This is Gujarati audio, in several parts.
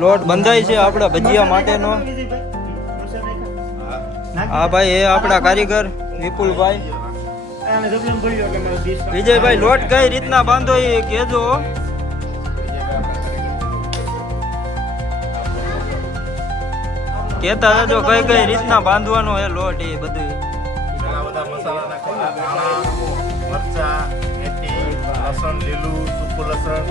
લોટ બંધાય છે આપણા ભજીયા માટેનો. હા ભાઈ, એ આપણા કારીગર વિપુલભાઈ. વિજયભાઈ, લોટ કઈ રીતના બાંધો એ કહેજો. કેતા રહેજો કઈ કઈ રીતના બાંધવાનો હે લોટ એ બધું. ઘણા બધા મસાલા નાખવાના, ધાણા, મરચા, મેથી, લસણ લીલું, સૂકું લસણ.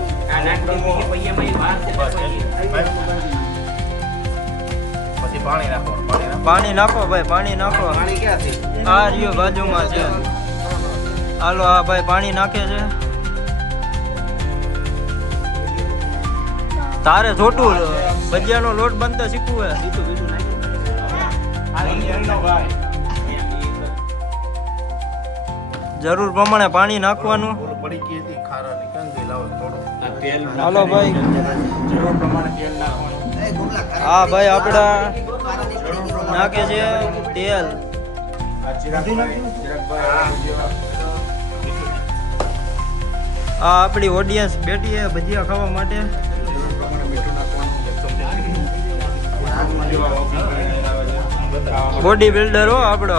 પછી પાણી નાખવાનું. પાણી નાખો ભાઈ, પાણી નાખો. આ રહ્યો બાજુમાં છે. હાલો, આ ભાઈ પાણી નાખે છે. તારે છોટું ભજીયાનો લોટ બનતા શીખવું હે. જરૂર પ્રમાણે પાણી નાખવાનું. હાલો ભાઈ, હા ભાઈ, આપડા નાખે છે તેલ. આ આપણી ઓડિયન્સ બેઠી છે ભજીયા ખાવા માટે. બોડી બિલ્ડર હો આપણો.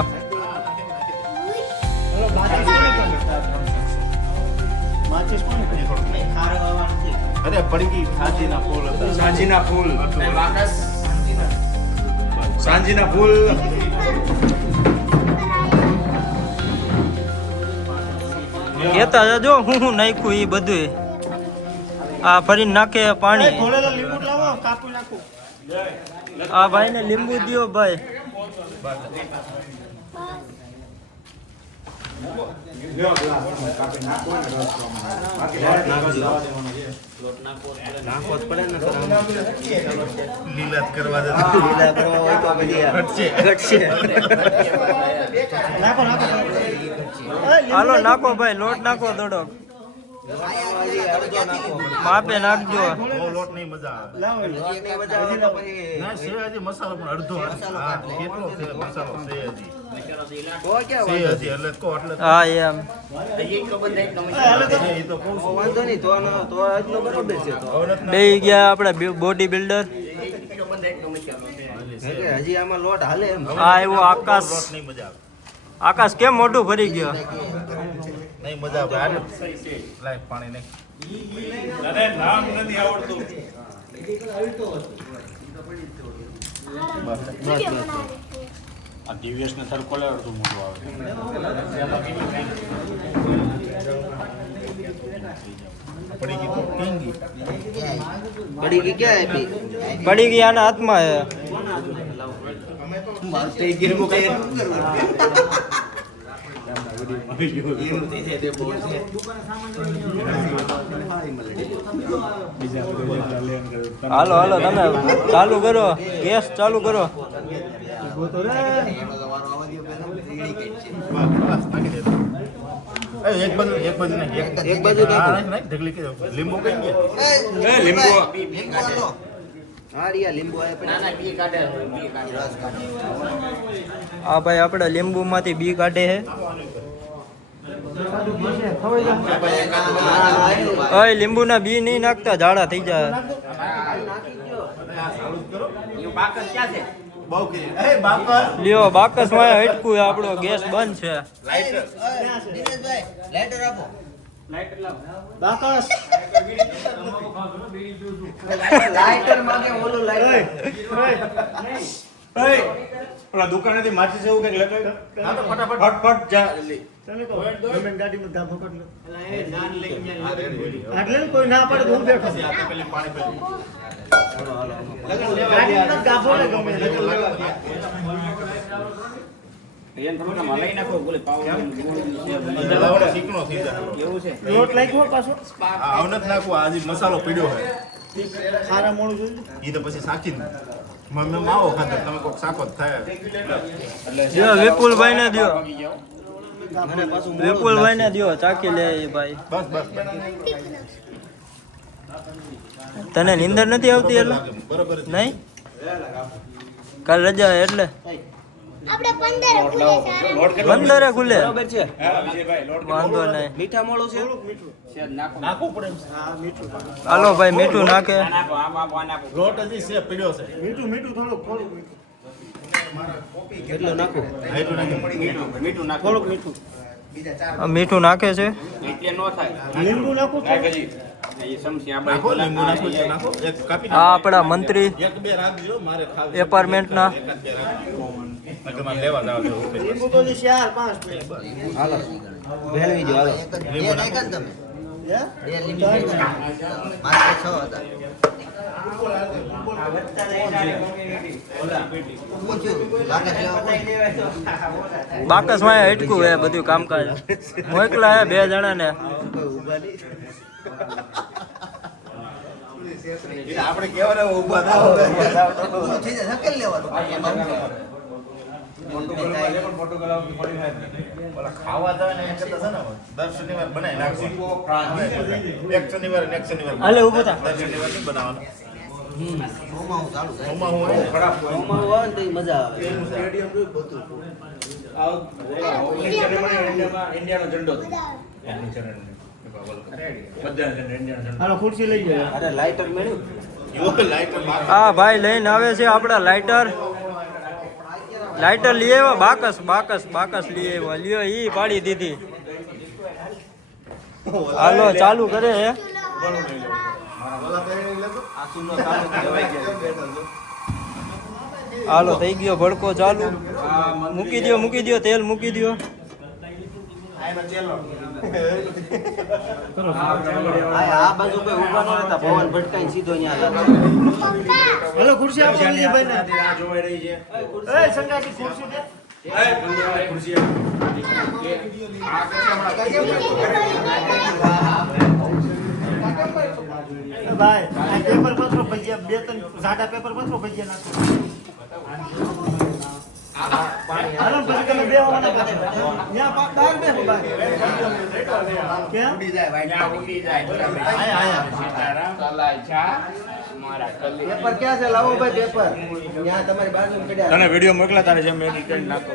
અરે પડી સાંજીના ફૂલ હતા. સાંજીના ફૂલ. સાંજીના ફૂલ. કેતા જજો હું નાખ્યું એ બધું. આ ફરીને નાખે પાણી. આ ભાઈ ને લીંબુ દિયો ભાઈ. લીલા કરવા દે. હાલો નાખો ભાઈ, લોટ નાખો થોડોક. માપે નાખજો. લોટ નહીં મજા આવે. ના સેવાજી મસાલો પણ અડધો. હા, કેટલો છે મસાલો સેવાજી. સેવાજી એટલે કો એટલે. હા એમ. એ તો કહું છું. વાંધો નહીં તો આજનો બરોબર છે. બે ગયા આપણે બોડી બિલ્ડર. હજી આમાં લોટ હાલે એમ. હા, એવો આકાશ. લોટ નહીં મજા આવે. આકાશ કેમ મોઢું ભરી ગયો? નહીં મજા આવે. આને લાય પાણી નાખ. નામ નથી આવડતું. આ દિવ્યેશ ને થર કોલે આવડતું મોટું આવે. પડી ગઈ તો ટીંગી. પડી ગઈ ક્યાં આપી? પડી ગયા આના હાથમાં હે. હાલો હાલો, તમે ચાલુ કરો, ગેસ ચાલુ કરો. એક બાજુ નાખ. એક બાજુ નાખો. ઢગલી કે લીંબુ કઈ ગયા. લીંબુ. હા રિયા લીંબુ આ ભાઈ આપણે લીંબુ માંથી બી કાઢે છે. ઓય, લીંબુ ના બી નહીં નાખતા, ઝાડા થઈ જાય. લ્યો, બાકસ માં હટકું આપણો ગેસ બંધ છે. લાઈટર આપો. લાઈટર માંગે ઓલું લાઈટર. ઓલા દુકાનેથી માચીસ એવું કંઈક લેતો ફટાફટ જા જલ્દી. કોઈ ના પડે તો હું બેઠો. ચીકણો થઈ જાય. લોટ લાગ્યો પાછો. આવનત નાખો. આજે મસાલો પીડ્યો હોય. ખારા મોળું જોયું. એ તો પછી સાકી મમ્મી માવો ખાતા તમે કોઈક સાકો જ થાય. લ્યો, વિપુલભાઈ ને દ્યો. વિપુલભાઈ ને દ્યો, ચાકી લે એ ભાઈ. બસ બસ તને નીંદર નથી આવતી એટલે? બરોબર નહીં, કાલ રજા એટલે આપણે 15 ખુલે છે લોટ કેટલો 15 ખુલે બરાબર છે હા વિજયભાઈ લોટ વાંધો નહીં. મીઠા મોળું છે નાખવું પડે એમ છે. હા મીઠું હાલો ભાઈ મીઠું નાખે. લોટ હજી છે પીડ્યો છે મીઠું થોડુંક કેટલું નાખું એટલું નાખી મીઠું નાખો થોડુંક મીઠું મીઠું નાખે છે. એટલે નો થાય લીંબુ નાખું કાંઈ હજી એ સમસી આ નાખો લીંબુ નાખો જે નાખો એક કાપી આ આપણા મંત્રી એક બે રાખજો મારે ખાવું એપાર્ટમેન્ટના. એકાદ બે રાખજો નકર મારે લેવા જાવ છે ઓકે લીંબુ તો 4-5 હાલો ભેળવી દો હાલો લીંબુ નાખો. તમે હે બે લીંબુ ભેળવી મારે 6 હતા પૂછ્યું લાગે લેવા બાકસ માં હટકું હે બધું કામકાજ મોકલા હે 2 જણાને. આપણે કેવા ઊભા થાવ થઈ જાય ધકેલ લેવાનું ઓલા ખાવા જાય ને એ કરતા છે ને દર શનિવાર બનાવી નાખજો એક શનિવાર ને એક શનિવાર હાલે ઊભો થા. દર શનિવાર નહીં બનાવવાનું ઓમાં હું ચાલુ થાય ઓમાં હું હોય ઓમાં આવે ને તો ઈ મજા આવે ઇન્ડિયાનો ઝંડો હાલો ખુરશી લઈ જાઓ અરે લાઇટર મેળ્યું એવો લાઈટર માર આ ભાઈ લઈને આવે છે આપડા લાઇટર લઈ આવ્યા. બાકસ લઈ આવ્યા. લ્યો ઈ પાડી દીધી. હાલો ચાલુ કરે હે. હાલો થઈ ગયો ભડકો ચાલુ. મૂકી દો તેલ મૂકી દો. આ બાજુ કોઈ ઊભા ન રહેતા પવન ભટકાઈને સીધો અહીંયા આવે હાલો ખુરશી આપો વિજયભાઈ ને આ જોવાઈ રહી છે એ સંગાજી ખુરશી દે ખુરશી એ ભાઈ આ પેપર પત્રો ભજીયા 2-3 જાડા પેપર પત્રો ભજીયા નાખો હાલો પછી તમે બેહવાના પાછળ ત્યાં બહાર બેહો બહાર કેમ પેપર ક્યાં છે લાવો ભાઈ પેપર ત્યાં તમારી બાજુમાં પડ્યા તને વિડીયો મોકલા તારે જેમ એડિટ કરી નાખો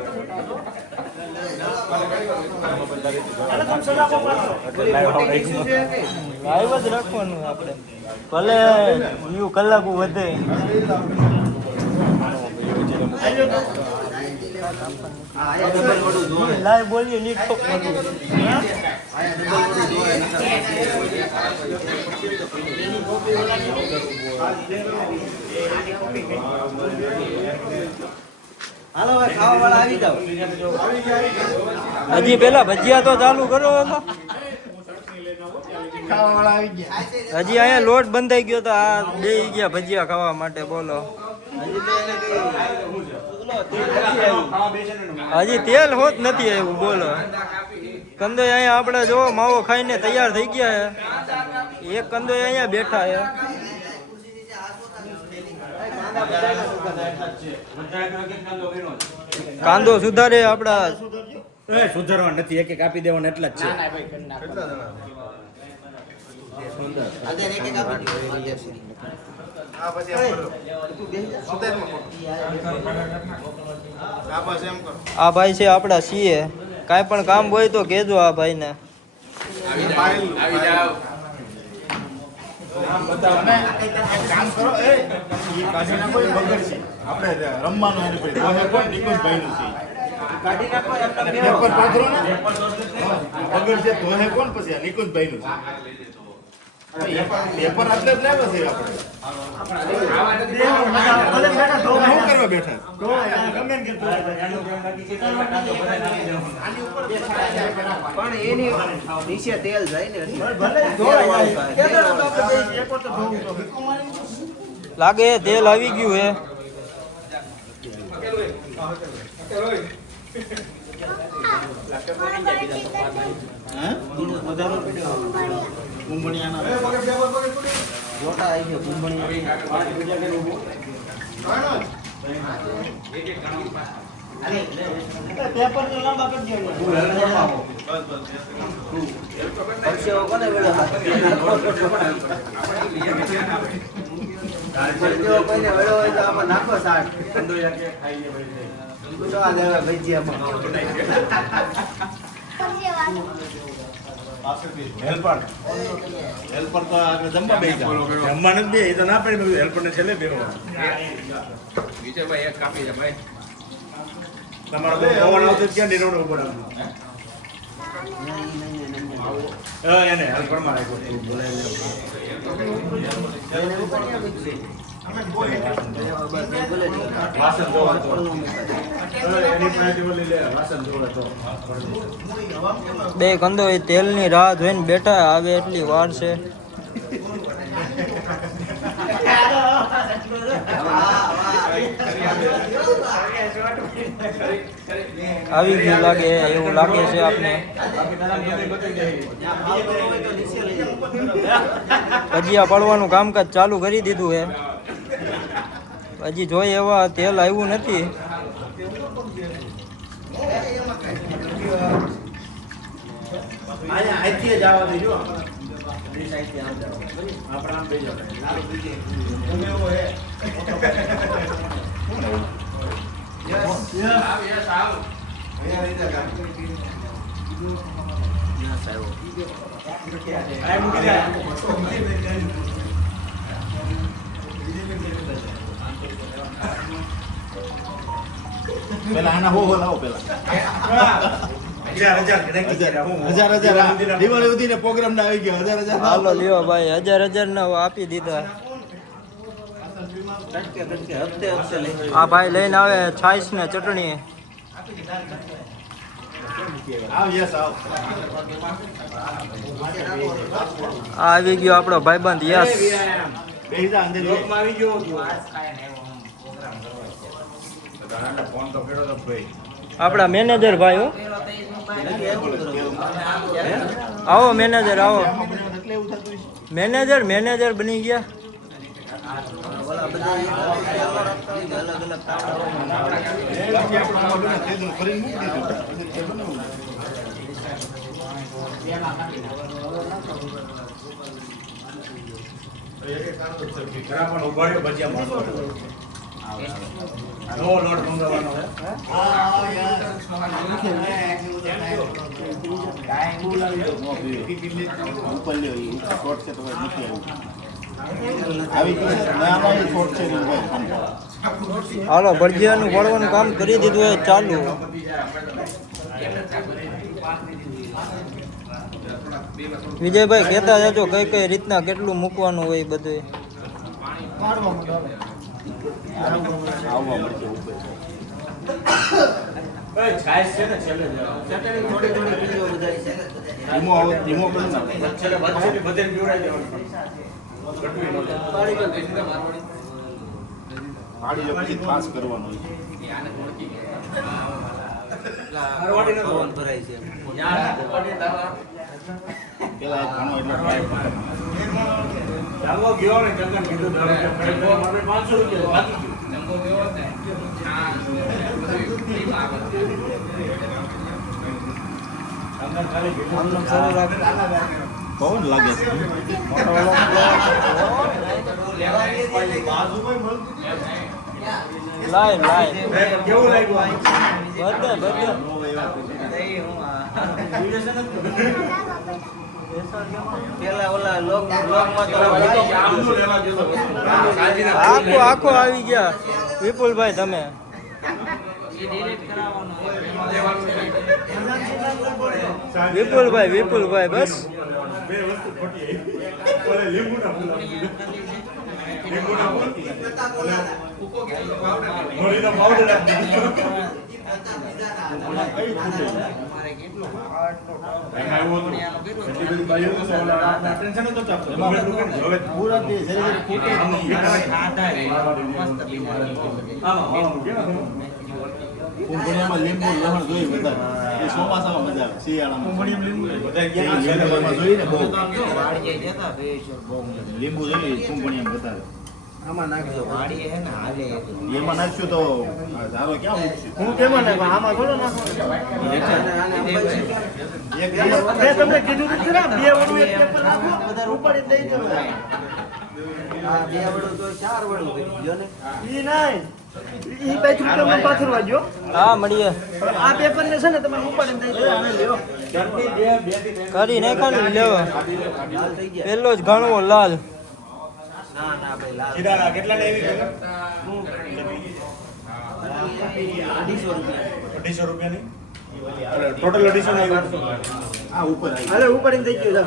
હાલો તમે સલાહો પાછો લાઈવ જ રાખવાનું આપણે. ભલે વ્યૂ કલાકો વધે. લાઈવ બોલીએ નીટ તો હાલો ભાઈ ખાવા વાળા આવી જાવ હજી પેલા ભજીયા તો ચાલુ કરો તો. હજી અહીંયા લોટ બંધાઈ ગયો તો આ બે ગયા ભજીયા ખાવા માટે. બોલો હજી તેલ હોત નથી આવ્યું. બોલો કંદો અહીંયા આપણે જો માવો ખાઈને તૈયાર થઈ ગયા છે. એક કંદો અહીંયા બેઠા છે. કાંદો સુધારે આપડા સુધારવા નથી એક આપી દેવાના એટલા જ છે આજે એક એક આપી દીધું આ પછી એમ કરો સુધારમાં કરો આ પછી એમ કરો આ ભાઈ છે આપડા સીએ. કાંઈ પણ કામ હોય તો કહેજો આ ભાઈને. આવી જાવ તમે એક કામ કરો એ ઈ કાઢીના કોઈ બગડ છે આપણે રમવાનું એની પર તો કોઈ નિકુંજભાઈ નું છે કાઢી નાખો એમને પેપર પાથરો ને બગડ છે તો હે કોણ પછી નિકુંજભાઈ નું છે પેપર એટલે જ લાવ્યો છે ભલે બેઠા ધો આપણે શું કરવા બેઠા ધો ગમે કે ધો પણ એની નીચે તેલ જાય ને ભલે ધોવાય કેદાર તો આપણે બે એક વાર તો ધોવું તો લાગે તેલ આવી ગયું હે. મોટા આવી ગયો કુંભણી પેપર તો લાંબા કરી દો પરસેવો કોને વેળ્યો પરસેવો કોઈને વેળ્યો હોય તો આમાં નાખો સાટ સ્વાદ આવે ભજીયામાં. હેલ્પર તો આગળ જમવા બેસી જમવા નથી બે એ તો ના પડી હેલ્પરને છેલ્લે બેસવા વિજયભાઈ એક કાપી દે ભાઈ. તમારો પવન આવતો ક્યાં નિરોડ ઉપર એને હેલ્પરમાં રાખ્યો વાસણ જોવા તો એની ટેબલ લઈ લે વાસણ જોવા તો બે કંદો એ તેલની રાહ જોઈને બેઠા આવે એટલી વાર છે. આવી ગયું લાગે એવું લાગે છે આપને. ભજીયા પડવાનું કામકાજ ચાલુ કરી દીધું છે. હજી જોઈએ એવા તેલ આવ્યું નથી. અહીંયા અહીંથી જ આવવા દેજો આપણે આમ થઈ જાવ પેલા આના હો લાવો પેલા હજાર દિવાળી સુધી પ્રોગ્રામ ના આવી ગયો હજાર હાલો લ્યો ભાઈ 1000 ના આપી દીધા. આ ભાઈ લઈને આવે છાશ ને ચટણી. આવ યસ આવ આ આવી ગયો આપણો ભાઈબંધ યસ. બેહીજા અંદર લોકમાં આવી ગયો ફોન તો કર્યો તો ભાઈ આપણા મેનેજર ભાઈ હો. આવો મેનેજર આવો. મેનેજર બની ગયા. નો લોટ મંગાવવાનો હાલો ભજીયાનું વળવાનું કામ કરી દીધું હોય ચાલુ. વિજયભાઈ કહેતા જજો કઈ કઈ રીતના કેટલું મૂકવાનું હોય બધું. પાસ કરવાનો પેલા ઘણો એટલો જંગો ગયો ને જંગલ કીધું 500 રૂપિયા બાકી જંગો ગયો ને પવન લાગે છે લાય કેવું લાગ્યું બધે પેલા ઓલા લોકમાં તો આખો આવી ગયા વિપુલભાઈ તમે. વિપુલભાઈ બસ બે વસ્તુ ખોટી ઓલે લીંબુના ફૂલ લીંબુના ફૂલ મોરીનો પાવડર કુંભણિયામાં લીંબુ લહણ જોઈ બધા એ ચોમાસામાં મજા આવે શિયાળામાં લીંબુમાં જોઈ ને બહુ લીંબુ જોઈ કુંભણિયામાં બધા આમાં નાખજો એમાં નાખશું તો ધારો ક્યાં ઉગશે હું કેમાં નાખું આમાં થોડો મેં તમને કીધું તો ખરા 2 વડું એક પેપર નાખો બધા ઉપાડી દઈ દો. આ 2 વડું તો 4 વડું થઈ ગયો ને ઈ નહીં ઈ બાજુ તમે પાથરવા જો હા મળીએ આ પેપર ને છે ને તમે ઉપાડીને દઈ દો આને લ્યો કરી નાખો ને લેવો પેલો જ ઘણવો લાલ સીધા કેટલા ને એવી ખબર? 250 રૂપિયાની ટોટલ 250 ની આ ઉપર આવી હાલે ઉપાડીને દઈ ગયો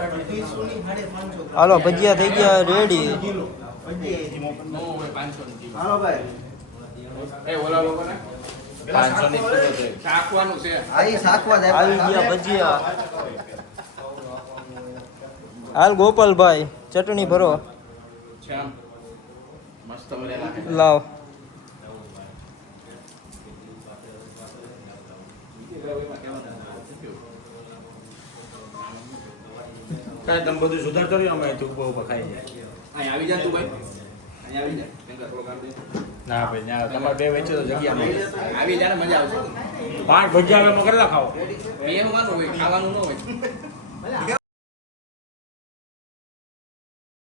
હાલો ભજીયા થઈ ગયા રેડી હાલો ભાઈ એ ઓલા લોકોને 500 ની શાકવાનું છે આ ઈ શાકવા જાય આવી ગયા ભજીયા હાલ ગોપાલભાઈ ચટણી ભરો છે આમ મસ્ત બનેલા લાવ કાંઈ તમે બધું સુધારતો રહ્યો અમે ઊભો ઊભો ખાઈ જાય અહીં આવી જા તું ભાઈ અહીં આવી જા કેમ કે થોડો કામ દે ના ભાઈ ના તમારે બે વચ્ચે તો જગ્યા નહીં આવી જા ને મજા આવશે 5 ભજીયા અમે કેટલા ખાઓ બેનું માનું હોય ખાવાનું ન હોય